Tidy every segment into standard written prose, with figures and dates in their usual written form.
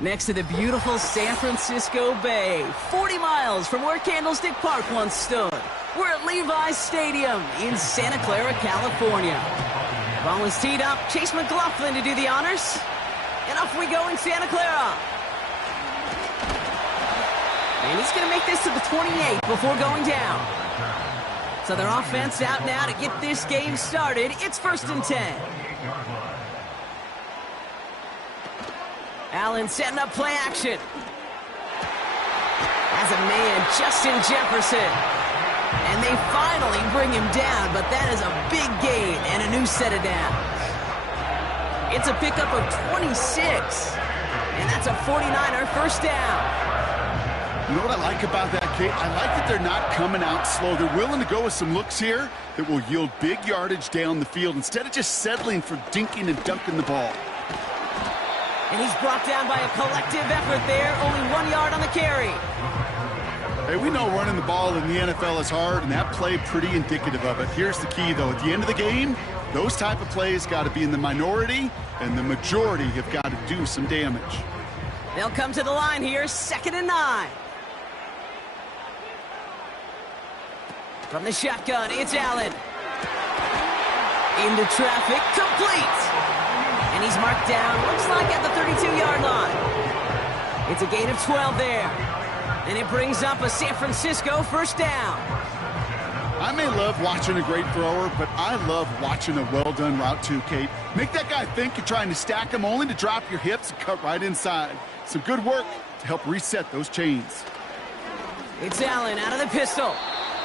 Next to the beautiful San Francisco Bay, 40 miles from where Candlestick Park once stood. We're at Levi's Stadium in Santa Clara, California. Ball is teed up, Chase McLaughlin to do the honors. And off we go in Santa Clara. And he's going to make this to the 28 before going down. So their offense out now to get this game started. It's 1st and 10. Allen setting up play action. As a man, Justin Jefferson. And they finally bring him down, but that is a big gain and a new set of downs. It's a pickup of 26. And that's a 49er first down. You know what I like about that, Kate? I like that they're not coming out slow. They're willing to go with some looks here that will yield big yardage down the field instead of just settling for dinking and dunking the ball. And he's brought down by a collective effort there. Only 1 yard on the carry. Hey, we know running the ball in the NFL is hard, and that play pretty indicative of it. Here's the key, though. At the end of the game, those type of plays got to be in the minority, and the majority have got to do some damage. They'll come to the line here, 2nd and 9. From the shotgun, it's Allen. Into traffic, complete. And he's marked down, looks like at the 32-yard line. It's a gain of 12 there. And it brings up a San Francisco first down. I may love watching a great thrower, but I love watching a well-done route too, Kate. Make that guy think you're trying to stack him only to drop your hips and cut right inside. Some good work to help reset those chains. It's Allen out of the pistol.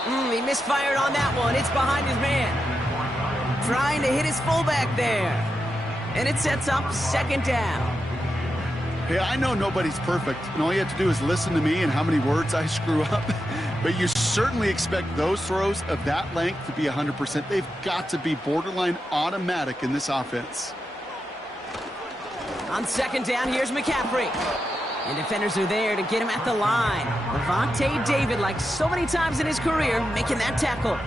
He misfired on that one. It's behind his man. Trying to hit his fullback there. And it sets up 2nd down. Hey, I know nobody's perfect, and all you have to do is listen to me and how many words I screw up. But you certainly expect those throws of that length to be 100%. They've got to be borderline automatic in this offense. On 2nd down, here's McCaffrey. And defenders are there to get him at the line. Lavonte David, like so many times in his career, making that tackle.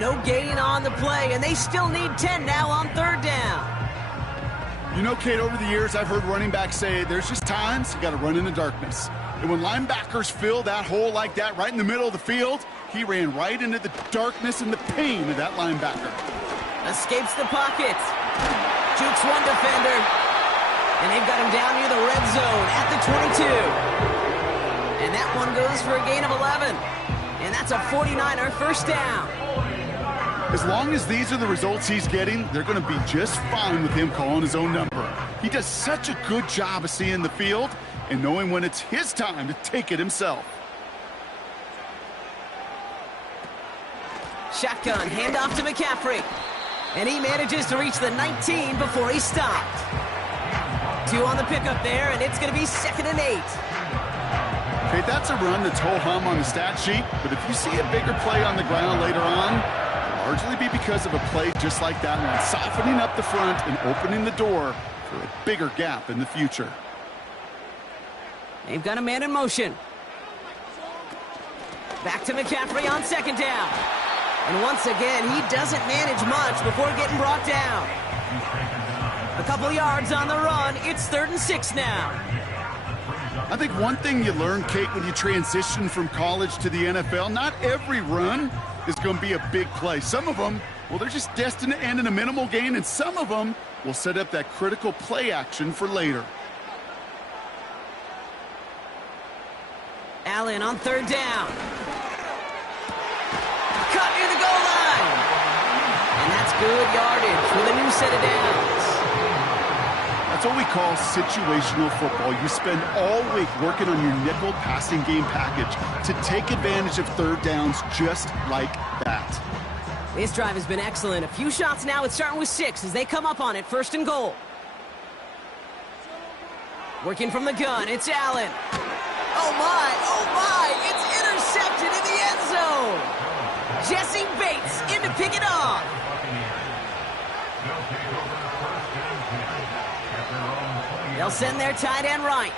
No gain on the play, and they still need 10 now on 3rd down. You know, Kate, over the years, I've heard running backs say there's just times you got to run in the darkness. And when linebackers fill that hole like that right in the middle of the field, he ran right into the darkness and the pain of that linebacker. Escapes the pocket. Jukes one defender. And they've got him down near the red zone at the 22. And that one goes for a gain of 11. And that's a 49er first down. As long as these are the results he's getting, they're going to be just fine with him calling his own number. He does such a good job of seeing the field and knowing when it's his time to take it himself. Shotgun, handoff to McCaffrey. And he manages to reach the 19 before he stopped. 2 on the pickup there, and it's going to be 2nd and 8. Okay, that's a run that's ho-hum on the stat sheet, but if you see a bigger play on the ground later on, it'll largely be because of a play just like that one, softening up the front and opening the door for a bigger gap in the future. They've got a man in motion. Back to McCaffrey on 2nd down. And once again, he doesn't manage much before getting brought down. A couple yards on the run. It's 3rd and 6 now. I think one thing you learn, Kate, when you transition from college to the NFL, not every run is going to be a big play. Some of them, well, they're just destined to end in a minimal gain, and some of them will set up that critical play action for later. Allen on 3rd down. Cut near the goal line. And that's good yardage with a new set of downs. That's what we call situational football. You spend all week working on your nickel passing game package to take advantage of 3rd downs just like that. This drive has been excellent. A few shots now. It's starting with 6 as they come up on it. 1st and goal. Working from the gun. It's Allen. Oh my, it's intercepted in the end zone. Jesse Bates in to pick it off. They'll send their tight end right.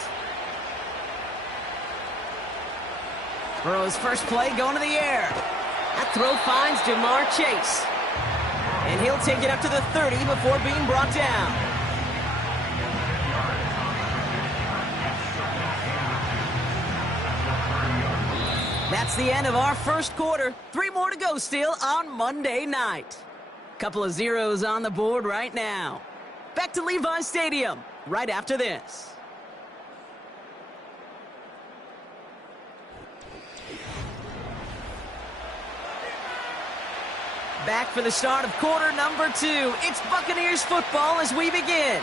Burrow's first play going to the air. That throw finds Jamar Chase. And he'll take it up to the 30 before being brought down. That's the end of our first quarter. 3 more to go still on Monday night. Couple of zeros on the board right now. Back to Levi's Stadium right after this. Back for the start of quarter number 2. It's Buccaneers football as we begin.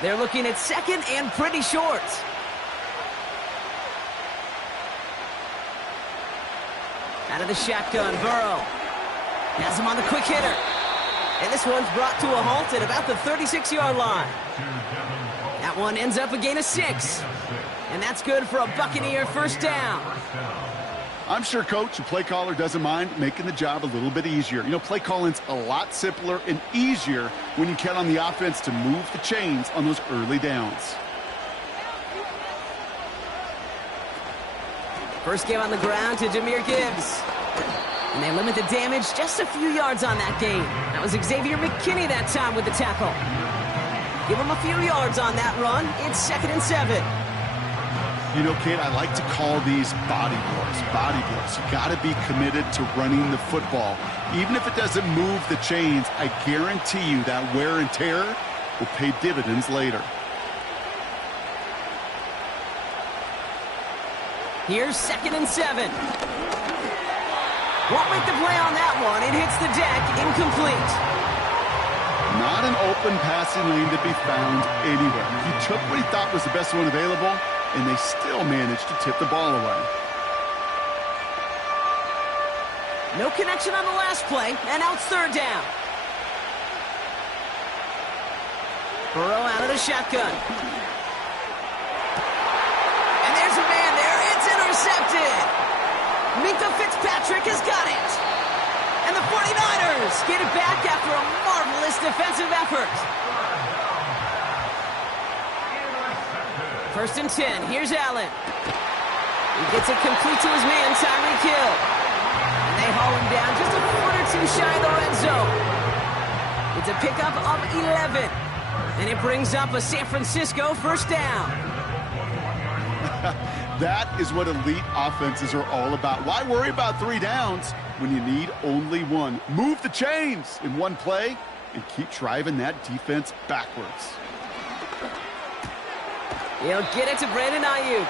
They're looking at 2nd and pretty short. Out of the shotgun, Burrow. Has him on the quick hitter. And this one's brought to a halt at about the 36-yard line. That one ends up a gain of 6. And that's good for a Buccaneer 1st down. I'm sure, Coach, the play caller doesn't mind making the job a little bit easier. You know, play calling's a lot simpler and easier when you count on the offense to move the chains on those early downs. First give on the ground to Jahmyr Gibbs. And they limit the damage just a few yards on that gain. That was Xavier McKinney that time with the tackle. Give him a few yards on that run. It's 2nd and 7. You know, Kate, I like to call these body blows. Body blows. You got to be committed to running the football. Even if it doesn't move the chains, I guarantee you that wear and tear will pay dividends later. Here's 2nd and 7. Won't make the play on that one. It hits the deck, incomplete. Not an open passing lane to be found anywhere. He took what he thought was the best one available, and they still managed to tip the ball away. No connection on the last play, and now it's 3rd down. Burrow out of the shotgun. And there's a man there. It's intercepted. Minkah Fitzpatrick has got it. And the 49ers get it back after a marvelous defensive effort. 1st and 10. Here's Allen. He gets it complete to his man, Tyreek Hill. And they haul him down just a foot or 2 shy of the red zone. It's a pickup of 11. And it brings up a San Francisco 1st down. That is what elite offenses are all about. Why worry about 3 downs when you need only 1? Move the chains in one play and keep driving that defense backwards. He'll get it to Brandon Ayuk.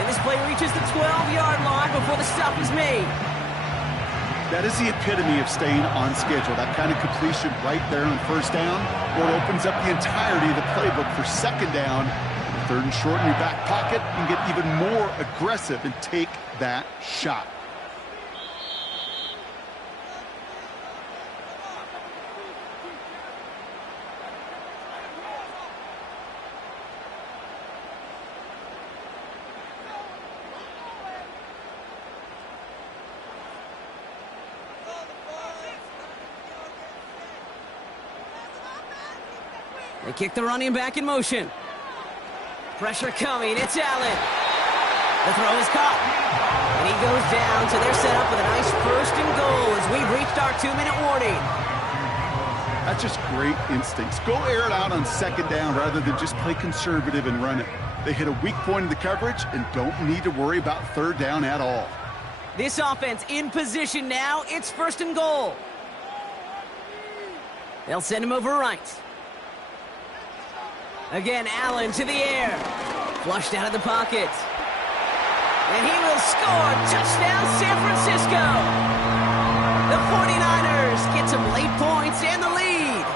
And this play reaches the 12-yard line before the stop is made. That is the epitome of staying on schedule. That kind of completion right there on first down, or it opens up the entirety of the playbook for second down. Third and short in your back pocket, you can get even more aggressive and take that shot. They kick the running back in motion. Pressure coming. It's Allen. The throw is caught. And he goes down, so they're set up with a nice first and goal as we've reached our 2-minute warning. That's just great instincts. Go air it out on second down rather than just play conservative and run it. They hit a weak point in the coverage and don't need to worry about third down at all. This offense in position now. It's first and goal. They'll send him over right. Again, Allen to the air. Flushed out of the pocket. And he will score. Touchdown, San Francisco. The 49ers get some late points and the lead.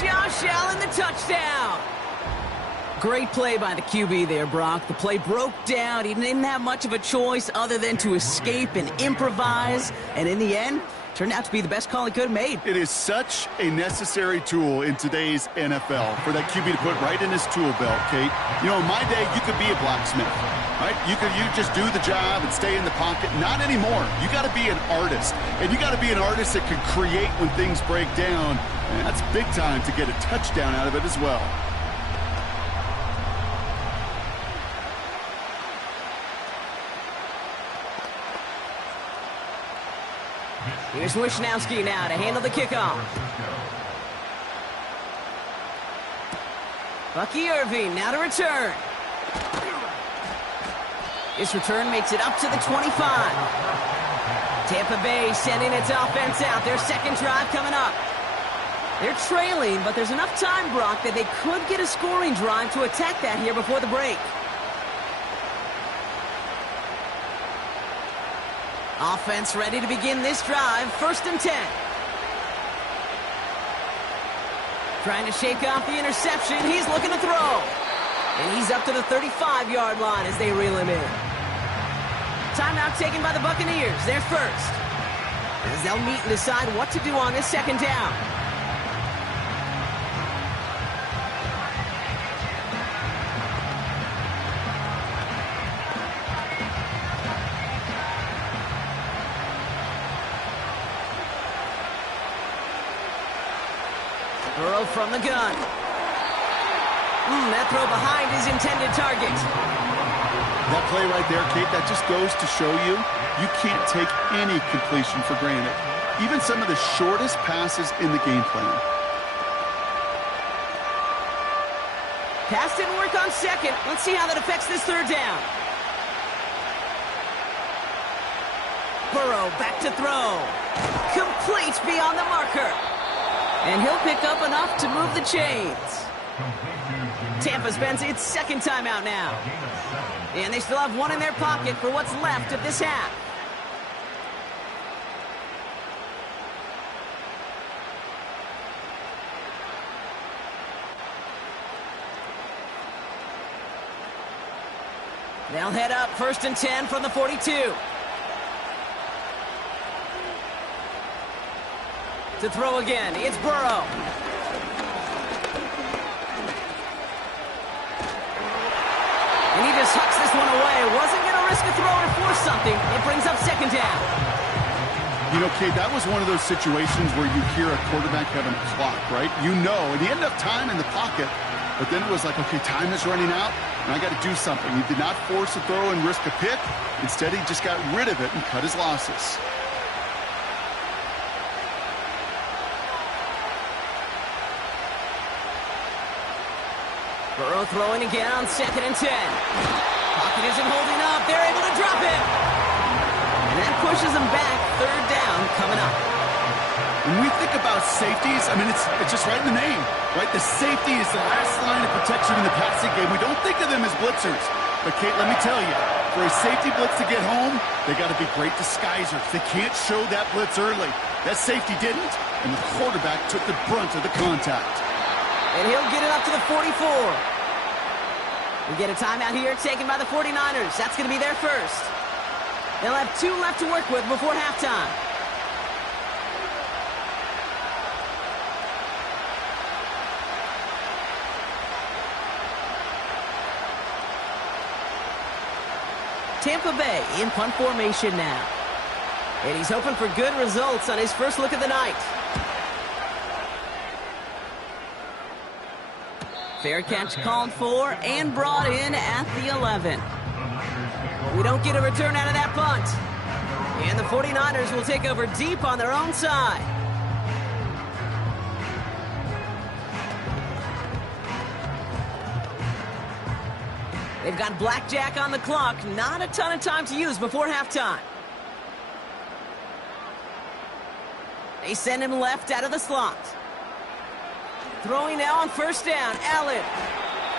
Josh Allen, the touchdown. Great play by the QB there, Brock. The play broke down. He didn't have much of a choice other than to escape and improvise. And in the end, turned out to be the best call he could have made. It is such a necessary tool in today's NFL for that QB to put right in his tool belt, Kate. You know, in my day, you could be a blacksmith, right? You just do the job and stay in the pocket. Not anymore. You got to be an artist. And you got to be an artist that can create when things break down. And that's big time to get a touchdown out of it as well. Here's Wishnowski now to handle the kickoff. Bucky Irving now to return. This return makes it up to the 25. Tampa Bay sending its offense out. Their second drive coming up. They're trailing, but there's enough time, Brock, that they could get a scoring drive to attack that here before the break. Offense ready to begin this drive. First and 10. Trying to shake off the interception. He's looking to throw. And he's up to the 35-yard line as they reel him in. Timeout taken by the Buccaneers. They're first. As they'll meet and decide what to do on this second down. Burrow from the gun. That throw behind his intended target. That play right there, Kate, that just goes to show you, you can't take any completion for granted. Even some of the shortest passes in the game plan. Pass didn't work on second. Let's see how that affects this third down. Burrow back to throw. Complete beyond the marker. And he'll pick up enough to move the chains. Tampa spends its second timeout now. And they still have one in their pocket for what's left of this half. They'll head up first and 10 from the 42. To throw again, it's Burrow. And he just hucks this one away. Wasn't going to risk a throw or force something. It brings up second down. You know, Kate, that was one of those situations where you hear a quarterback having a clock, right? You know, and he had enough time in the pocket, but then it was like, okay, time is running out, and I got to do something. He did not force a throw and risk a pick. Instead, he just got rid of it and cut his losses. Burrow throwing again on second and 10. Pocket isn't holding up. They're able to drop him. And that pushes them back. Third down coming up. When we think about safeties, I mean, it's just right in the name, right? The safety is the last line of protection in the passing game. We don't think of them as blitzers. But, Kate, let me tell you, For a safety blitz to get home, they got to be great disguisers. They can't show that blitz early. That safety didn't, and the quarterback took the brunt of the contact. And he'll get it up to the 44. We get a timeout here taken by the 49ers. That's going to be their first. They'll have 2 left to work with before halftime. Tampa Bay in punt formation now. And he's hoping for good results on his first look of the night. Fair catch called for and brought in at the 11. We don't get a return out of that punt. And the 49ers will take over deep on their own side. They've got blackjack on the clock. Not a ton of time to use before halftime. They send him left out of the slot. Throwing now on first down, Allen.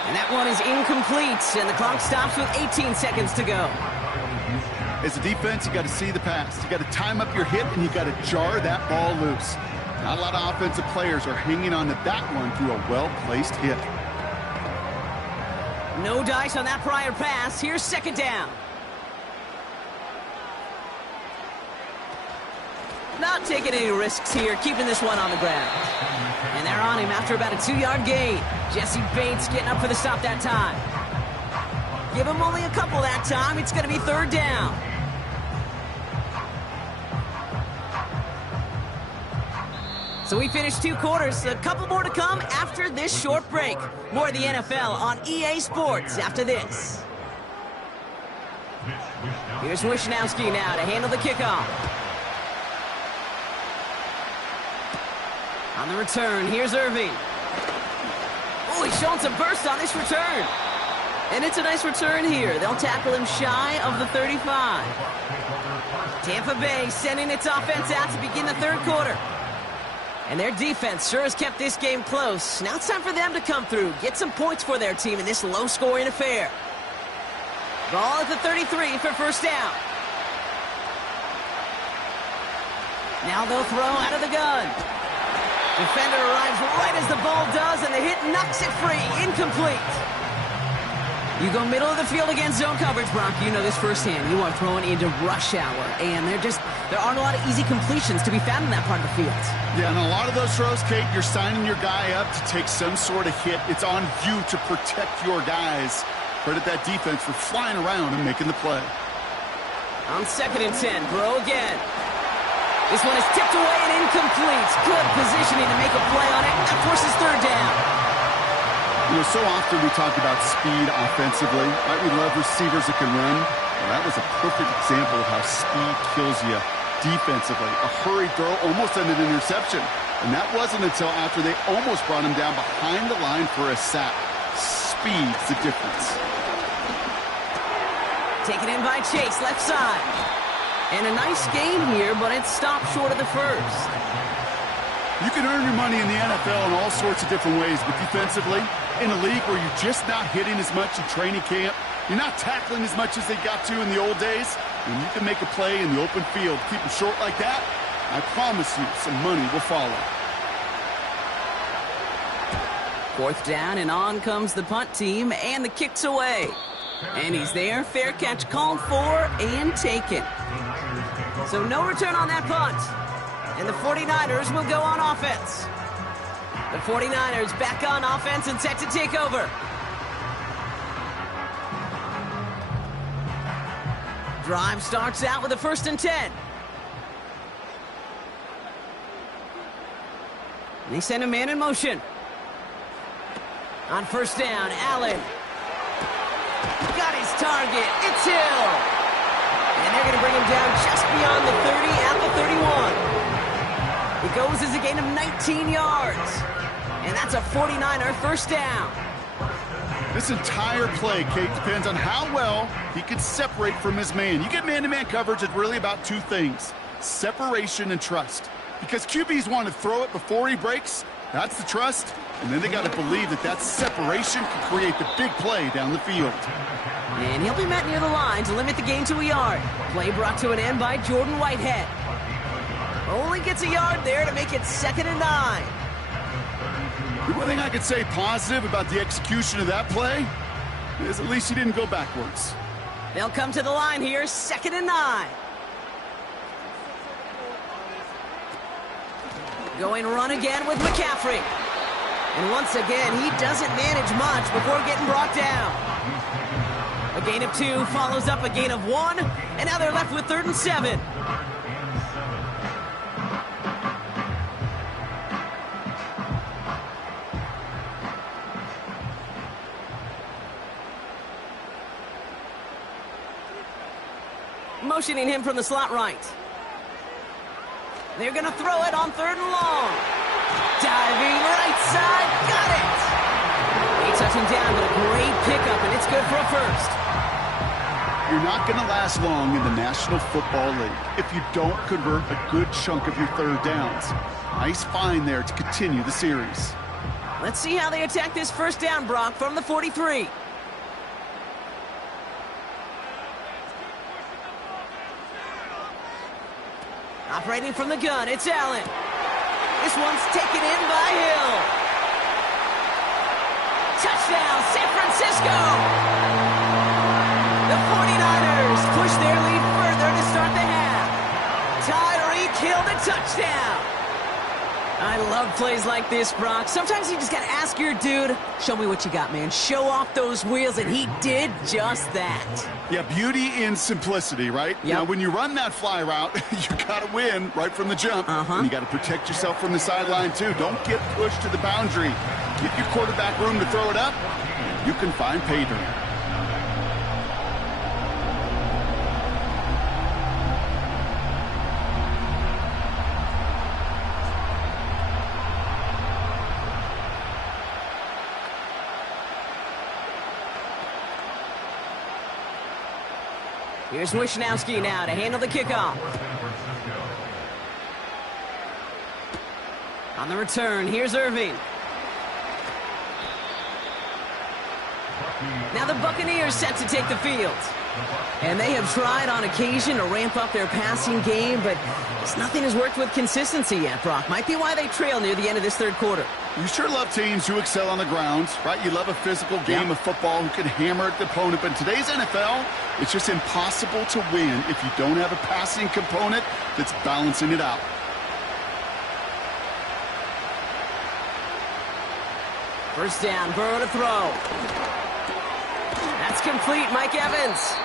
And that one is incomplete, and the clock stops with 18 seconds to go. As a defense, you got to see the pass. You got to time up your hit, and you got to jar that ball loose. Not a lot of offensive players are hanging on to that one through a well-placed hit. No dice on that prior pass. Here's second down. Not taking any risks here, keeping this one on the ground. And they're on him after about a 2-yard gain. Jesse Bates getting up for the stop that time. Give him only a couple that time. It's going to be third down. So we finished 2 quarters. A couple more to come after this short break. More of the NFL on EA Sports after this. Here's Wishnowski now to handle the kickoff. On the return, here's Irving. Oh, he's showing some burst on this return. And it's a nice return here. They'll tackle him shy of the 35. Tampa Bay sending its offense out to begin the third quarter. And their defense sure has kept this game close. Now it's time for them to come through, get some points for their team in this low-scoring affair. Ball at the 33 for first down. Now they'll throw out of the gun. Defender arrives right as the ball does, and the hit knocks it free. Incomplete. You go middle of the field against zone coverage, Brock. You know this firsthand. You are throwing into rush hour, and there aren't a lot of easy completions to be found in that part of the field. Yeah, and a lot of those throws, Kate, you're signing your guy up to take some sort of hit. It's on you to protect your guys. Credit that defense for flying around and making the play. On 2nd and 10, Burrow again. This one is tipped away and incomplete. Good positioning to make a play on it. That forces third down. You know, so often we talk about speed offensively. Right? We love receivers that can run. Well, that was a perfect example of how speed kills you defensively. A hurried throw almost ended an interception. And that wasn't until after they almost brought him down behind the line for a sack. Speed's the difference. Taken in by Chase, left side. And a nice game here, but it stopped short of the first. You can earn your money in the NFL in all sorts of different ways, but defensively, in a league where you're just not hitting as much in training camp, you're not tackling as much as they got to in the old days, and you can make a play in the open field, keep it short like that, I promise you some money will follow. Fourth down, and on comes the punt team, and the kick's away. And he's there, fair catch called for and taken. So no return on that punt. And the 49ers will go on offense. The 49ers back on offense and set to take over. Drive starts out with a 1st and 10. And they send a man in motion. On first down, Allen. Got his target. It's Hill. And they're going to bring him down just beyond the 30 at the 31. It goes as a gain of 19 yards. And that's a 49er first down. This entire play, Kate, depends on how well he can separate from his man. You get man-to-man coverage, it's really about 2 things. Separation and trust. Because QBs want to throw it before he breaks. That's the trust. And then they got to believe that that separation can create the big play down the field. And he'll be met near the line to limit the gain to a yard. Play brought to an end by Jordan Whitehead. Only gets a yard there to make it 2nd and 9. The one thing I could say positive about the execution of that play is at least he didn't go backwards. They'll come to the line here, 2nd and 9. Going run again with McCaffrey. And once again, he doesn't manage much before getting brought down. A gain of 2 follows up a gain of 1, and now they're left with 3rd and 7. Motioning him from the slot right. They're going to throw it on 3rd and long. Diving right side, got it! They touch him down, but a great pickup, and it's good for a first. You're not going to last long in the National Football League if you don't convert a good chunk of your 3rd downs. Nice find there to continue the series. Let's see how they attack this 1st down, Brock, from the 43. Operating from the gun, it's Allen. This one's taken in by Hill. Touchdown, San Francisco! The 49ers push their lead further to start the half. Tyreek Hill, the touchdown. I love plays like this, Brock. Sometimes you just got to ask your dude, show me what you got, man. Show off those wheels, and he did just that. Yeah, beauty in simplicity, right? Yep. Now, when you run that fly route, you got to win right from the jump. And you got to protect yourself from the sideline, too. Don't get pushed to the boundary. Give your quarterback room to throw it up. You can find pay dirt. Here's Wishnowski now to handle the kickoff. On the return, here's Irving. Now the Buccaneers set to take the field. And they have tried on occasion to ramp up their passing game, but nothing has worked with consistency yet, Brock. Might be why they trail near the end of this 3rd quarter. You sure love teams who excel on the ground, right? You love a physical game of football who can hammer at the opponent. But in today's NFL, it's just impossible to win if you don't have a passing component that's balancing it out. First down, Burrow to throw. That's complete, Mike Evans.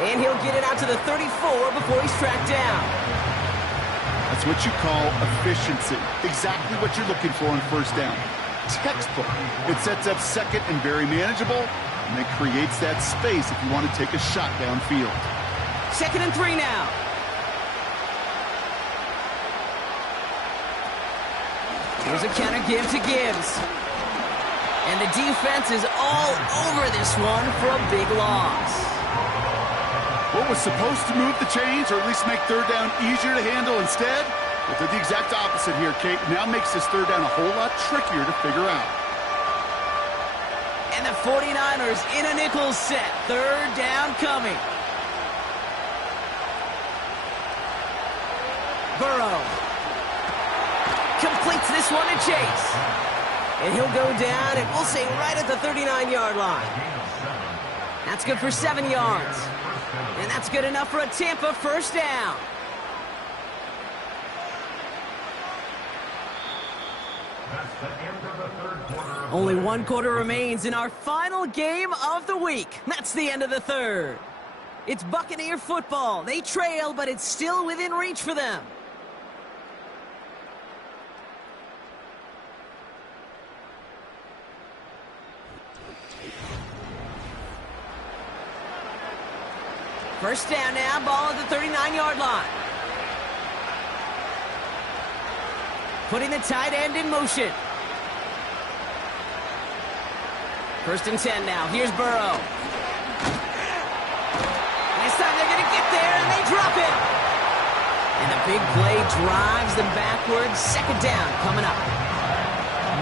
And he'll get it out to the 34 before he's tracked down. That's what you call efficiency. Exactly what you're looking for on 1st down. Textbook. It sets up 2nd and very manageable, and it creates that space if you want to take a shot downfield. 2nd and 3 now. Here's a counter give to Gibbs. And the defense is all over this one for a big loss. What was supposed to move the chains, or at least make 3rd down easier to handle instead? Well, did the exact opposite here, Kate. Now makes this 3rd down a whole lot trickier to figure out. And the 49ers in a nickel set. 3rd down coming. Burrow completes this one to Chase. And he'll go down, and we'll say right at the 39-yard line. That's good for 7 yards. And that's good enough for a Tampa 1st down. Only 1 quarter remains in our final game of the week. That's the end of the 3rd. It's Buccaneer football. They trail, but it's still within reach for them. First down now, ball at the 39-yard line. Putting the tight end in motion. 1st and 10 now. Here's Burrow. This time they're going to get there, and they drop it. And the big play drives them backwards. 2nd down coming up.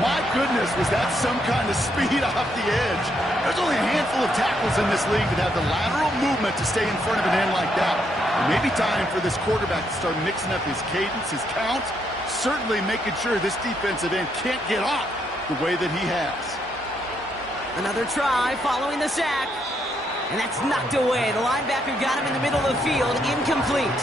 My goodness, was that some kind of speed off the edge. There's only a handful of tackles in this league that have the lateral movement to stay in front of an end like that. It may be time for this quarterback to start mixing up his cadence, his count, certainly making sure this defensive end can't get off the way that he has. Another try following the sack. And that's knocked away. The linebacker got him in the middle of the field, incomplete.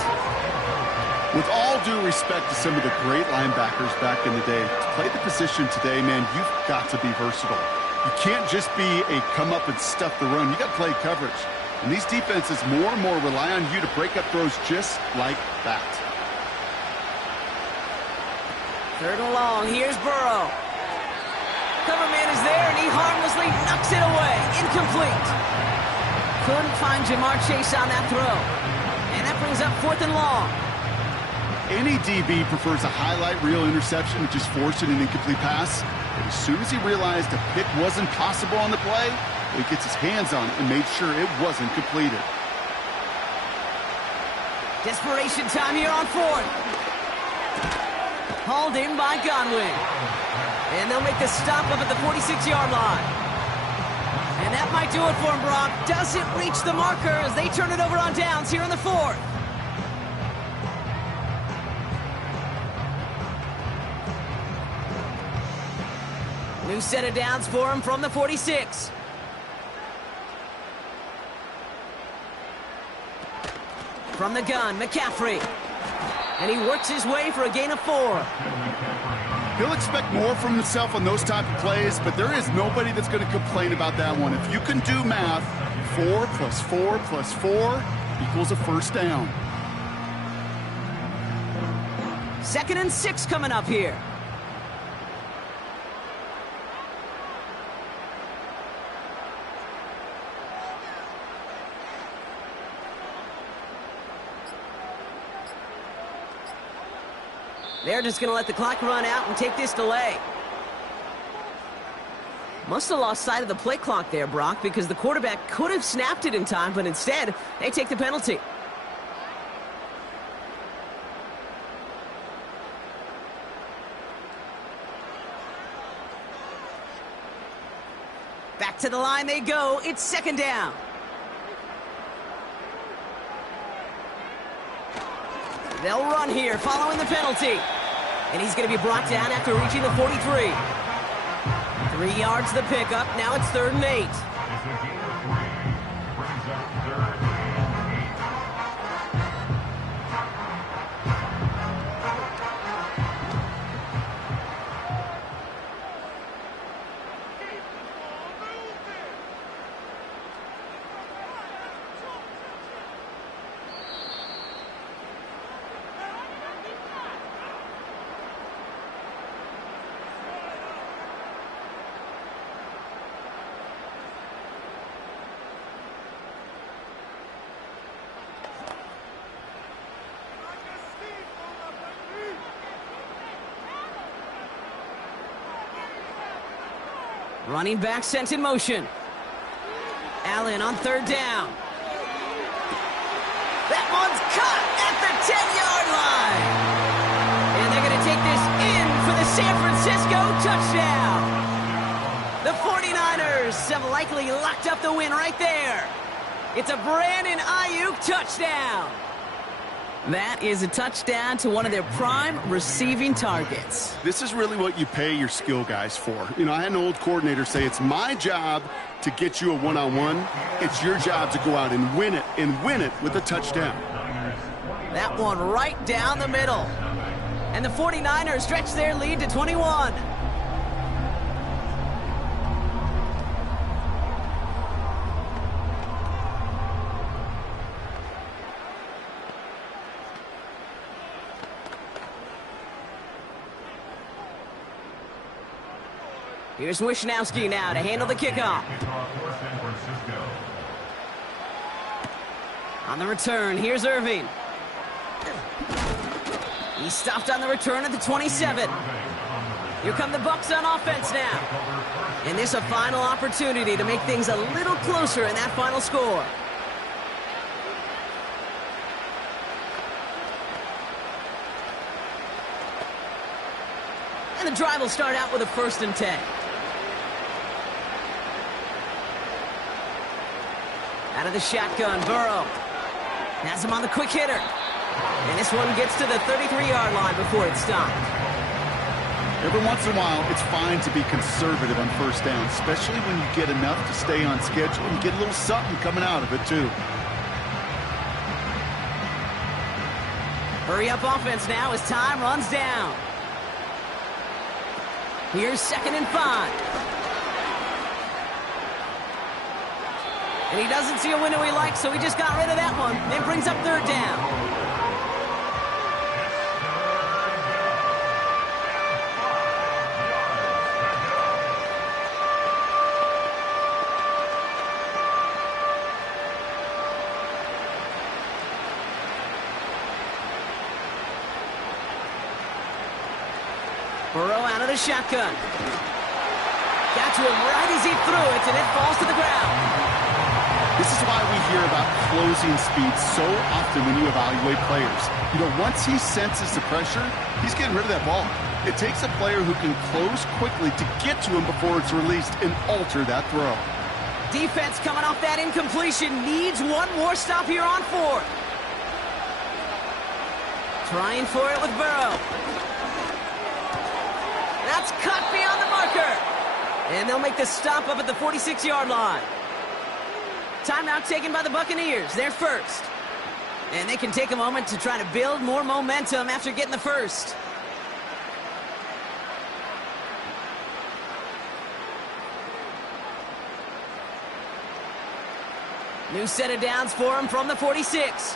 With all due respect to some of the great linebackers back in the day, to play the position today, man, you've got to be versatile. You can't just be a come up and stuff the run. You got to play coverage. And these defenses more and more rely on you to break up throws just like that. Third and long. Here's Burrow. Cover man is there, and he harmlessly knocks it away. Incomplete. Couldn't find Jamar Chase on that throw. And that brings up 4th and long. Any DB prefers a highlight reel interception, just forcing an incomplete pass. But as soon as he realized a pick wasn't possible on the play, he gets his hands on it and made sure it wasn't completed. Desperation time here on 4th. Hauled in by Godwin. And they'll make the stop up at the 46-yard line. And that might do it for him, Brock. Doesn't reach the marker as they turn it over on downs here in the 4th. New set of downs for him from the 46. From the gun, McCaffrey. And he works his way for a gain of 4. He'll expect more from himself on those type of plays, but there is nobody that's going to complain about that one. If you can do math, 4 plus 4 plus 4 equals a first down. 2nd and 6 coming up here. They're just going to let the clock run out and take this delay. Must have lost sight of the play clock there, Brock, because the quarterback could have snapped it in time, but instead, they take the penalty. Back to the line they go. It's 2nd down. They'll run here following the penalty. And he's going to be brought down after reaching the 43. 3 yards the pickup. Now it's 3rd and 8. Running back sent in motion. Allen on 3rd down. That one's caught at the 10-yard line. And they're going to take this in for the San Francisco touchdown. The 49ers have likely locked up the win right there. It's a Brandon Ayuk touchdown. That is a touchdown to one of their prime receiving targets. This is really what you pay your skill guys for. You know, I had an old coordinator say, it's my job to get you a one-on-one. It's your job to go out and win it with a touchdown. That one right down the middle. And the 49ers stretch their lead to 21. Here's Wishnowski now to handle the kickoff. On the return, here's Irving. He stopped on the return at the 27. Here come the Bucs on offense now. And this a final opportunity to make things a little closer in that final score. And the drive will start out with a 1st and 10. Out of the shotgun, Burrow has him on the quick hitter. And this one gets to the 33-yard line before it's stopped. Every once in a while, it's fine to be conservative on 1st down, especially when you get enough to stay on schedule and get a little something coming out of it, too. Hurry-up offense now as time runs down. Here's 2nd and 5. And he doesn't see a window he likes, so he just got rid of that one. Then brings up 3rd down. Burrow out of the shotgun. Got to him right as he threw it, and it falls to the ground. This is why we hear about closing speed so often when you evaluate players. You know, once he senses the pressure, he's getting rid of that ball. It takes a player who can close quickly to get to him before it's released and alter that throw. Defense coming off that incompletion needs one more stop here on 4th. Trying for it with Burrow. That's cut beyond the marker. And they'll make the stop up at the 46-yard line. Timeout taken by the Buccaneers. They're first. And they can take a moment to try to build more momentum after getting the first. New set of downs for him from the 46.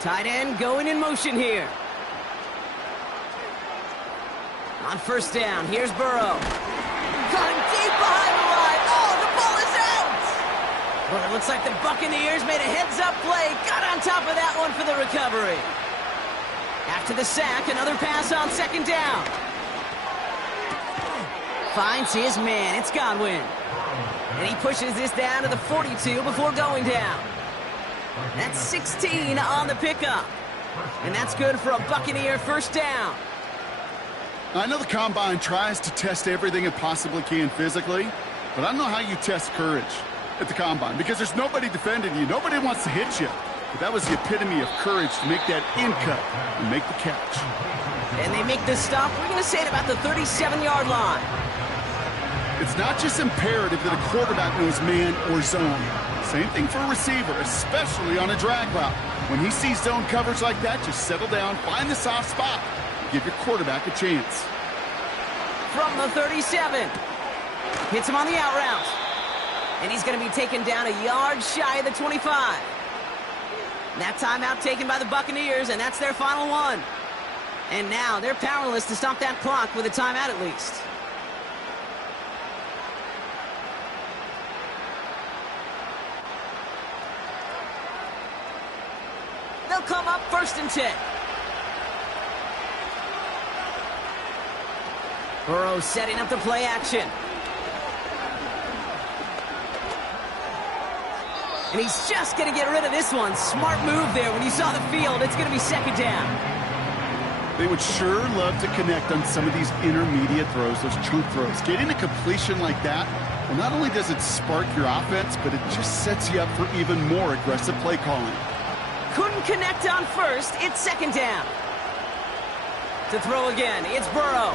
Tight end going in motion here. On 1st down, here's Burrow. Got him deep behind the line. Oh, the ball is out! Well, it looks like the Buccaneers made a heads-up play. Got on top of that one for the recovery. After the sack, another pass on 2nd down. Finds his man. It's Godwin. And he pushes this down to the 42 before going down. That's 16 on the pickup. And that's good for a Buccaneer 1st down. I know the Combine tries to test everything it possibly can physically, but I don't know how you test courage at the Combine because there's nobody defending you. Nobody wants to hit you. But that was the epitome of courage to make that in cut and make the catch. And they make the stop, we're going to say, at about the 37-yard line. It's not just imperative that a quarterback knows man or zone. Same thing for a receiver, especially on a drag route. When he sees zone coverage like that, just settle down, find the soft spot. Give your quarterback a chance. From the 37. Hits him on the out route. And he's going to be taken down a yard shy of the 25. That timeout taken by the Buccaneers, and that's their final one. And now they're powerless to stop that clock with a timeout at least. They'll come up 1st and 10. Burrow setting up the play action. And he's just going to get rid of this one. Smart move there. When you saw the field, it's going to be 2nd down. They would sure love to connect on some of these intermediate throws, those chunk throws. Getting a completion like that, well, not only does it spark your offense, but it just sets you up for even more aggressive play calling. Couldn't connect on 1st. It's 2nd down. To throw again, it's Burrow.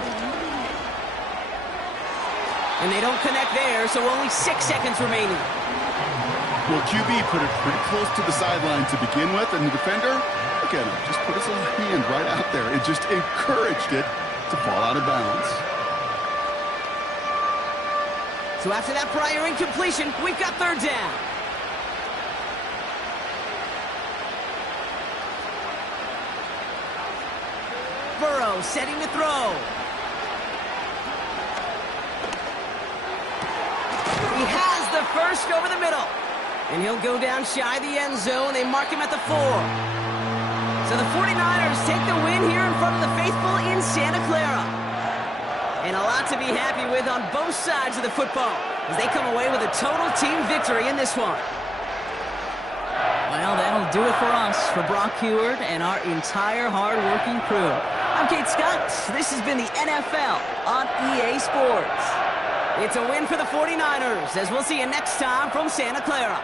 And they don't connect there, so only 6 seconds remaining. Well, QB put it pretty close to the sideline to begin with, and the defender, look at him, just put his little hand right out there and just encouraged it to fall out of bounds. So after that prior incompletion, we've got 3rd down. Burrow setting to throw. He has the first over the middle. And he'll go down shy of the end zone. They mark him at the 4. So the 49ers take the win here in front of the faithful in Santa Clara. And a lot to be happy with on both sides of the football as they come away with a total team victory in this one. Well, that'll do it for us, for Brock Huard and our entire hard-working crew. I'm Kate Scott. This has been the NFL on EA Sports. It's a win for the 49ers, as we'll see you next time from Santa Clara.